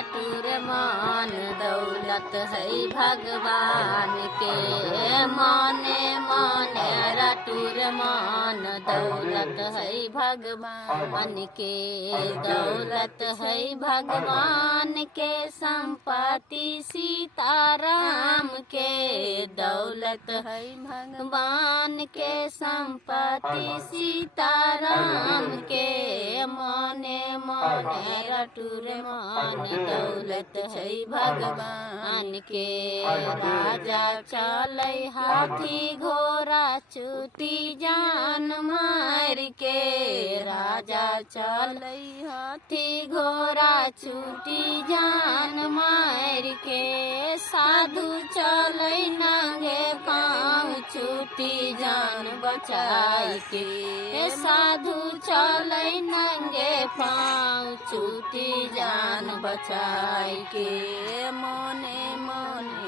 रटुर मान दौलत है भगवान के। माने माने रटुर मान दौलत है भगवान के। दौलत है भगवान के संपत्ति सीताराम के। दौलत है भगवान के संपत्ति सीताराम के। माने माने रटुर मान दौलत है भगवान के। राजा चलै हाथी घोड़ा छूटी जान मार के। राजा चलै हाथी घोड़ा छूटी जान मार के। साधु चलै नंगे पाँव छूटी जान बचाई के। साधु चलै नंगे पाँव छूटी जान बचाई के। मोने मोने